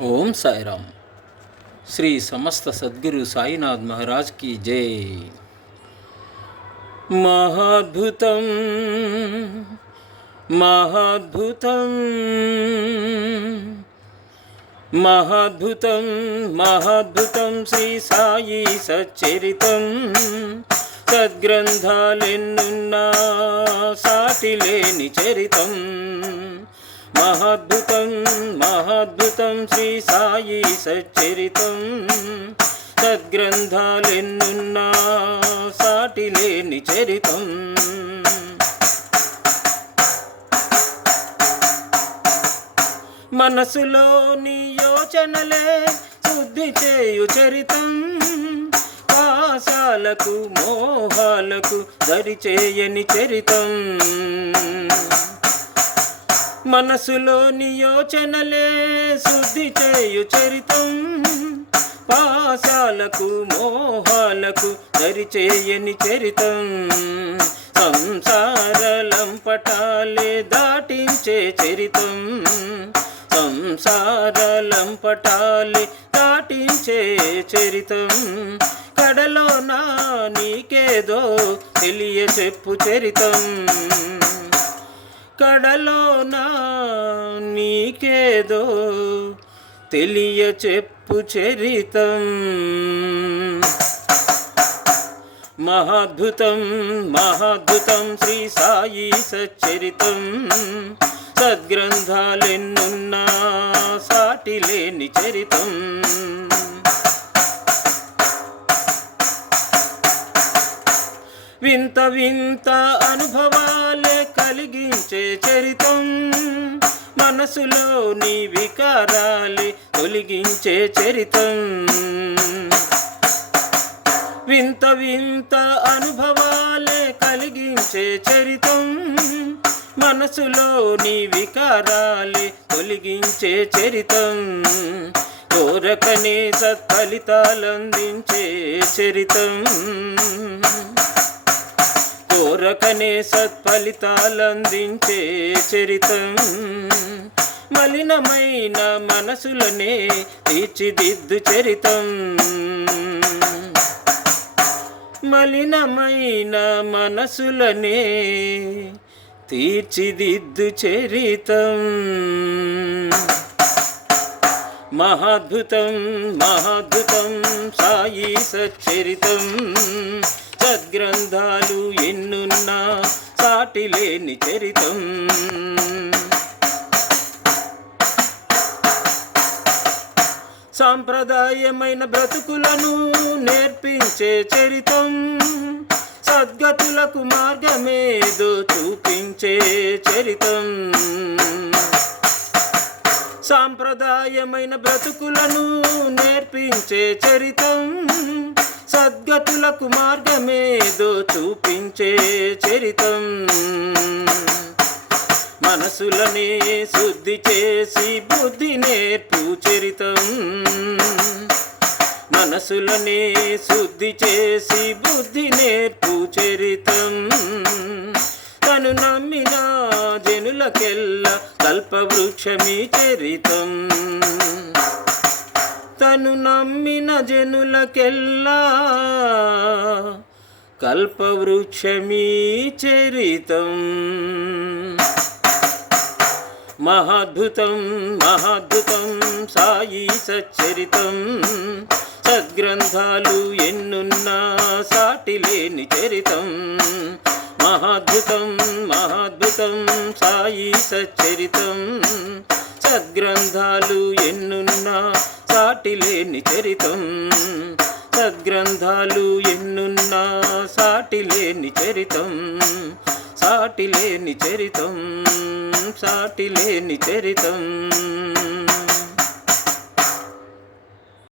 ఓం సాయిరామ్. శ్రీ సమస్త సద్గురు సాయినాథ్ మహారాజ్ की जय. మహాద్భుతం మహాద్భుతం మహాద్భుతం మహాద్భుతం శ్రీ సాయి సచ్చరితం. సద్గ్రంథాలెన్నున్నా సాటిలేని చరితం. మహాద్భుతం మహాద్భుతం శ్రీ సాయి సచ్చరితం. సద్గ్రంథాలెన్నున్నా సాటిలేని చరితం. మనసులోని యోచనలే శుద్ధి చేయు చరితం. పాశాలకు మోహాలకు దరిచేయని చరితం. మనసులోని యోచనలే శుద్ధి చేయు చరితం. పాశాలకు మోహాలకు దరిచేయని చరితం. సంసారలంపటాలే దాటించే చరితం. సంసారలంపటాలే దాటించే చరితం. కడలో నా నీకేదో తెలియ చెప్పు చరితం. కడలో నా నీకేదో తెలియ చెప్పు చరితం. మహాద్భుతం మహాద్భుతం శ్రీ సాయి సచ్చరితం. సద్గ్రంథాలెన్నున్నా సాటిలేని చరితం. వింత వింత అనుభవాలే కలిగించే చరితం. మనసులోని వికారాలే తొలగించే చరితం. వింత వింత అనుభవాలే కలిగించే చరితం. మనసులోని వికారాలే తొలగించే చరితం. కోరకనే సత్ఫలితాలందించే చరితం. కోరకనే సత్ఫలితాలందించే చరితం. మలినమైన మనసులనే తీర్చిదిద్దు చరితం. మలినమైన మనసులనే తీర్చిదిద్దు చరితం. మహాద్భుతం మహాద్భుతం సాయి సచ్చరితం. సద్గ్రంథాలు ఎన్నున్నా సాటిలేని చరితం. సాంప్రదాయమైన బ్రతుకులను నేర్పించే చరితం. సద్గతులకు మార్గమేదో చూపించే చరితం. సాంప్రదాయమైన బ్రతుకులను నేర్పించే చరితం. సద్గతులకు మార్గమేదో చూపించే చరితం. మనసులనే శుద్ధి చేసి బుద్ధి నేర్పు చరితం. మనసులనే శుద్ధి చేసి బుద్ధి నేర్పు చరితం. తను నమ్మిన జనులకెల్లా కల్పవృక్షమీ చరితం. తను నమ్మిన జనులకెల్లా కల్పవృక్షమీ చరితం. మహాద్భుతం మహాద్భుతం సాయి సచ్చరితం. సద్గ్రంథాలు ఎన్నున్నా సాటిలేని చరితం. మహాద్భుతం మహాద్భుతం సాయి సచ్చరితం. సద్గ్రంథాలు ఎన్నున్నా సాటిలేని చరితం. సద్గ్రంథాలు ఎన్నున్నా సాటిలేని చరితం. సాటిలేని చరితం. సాటిలేని చరితం.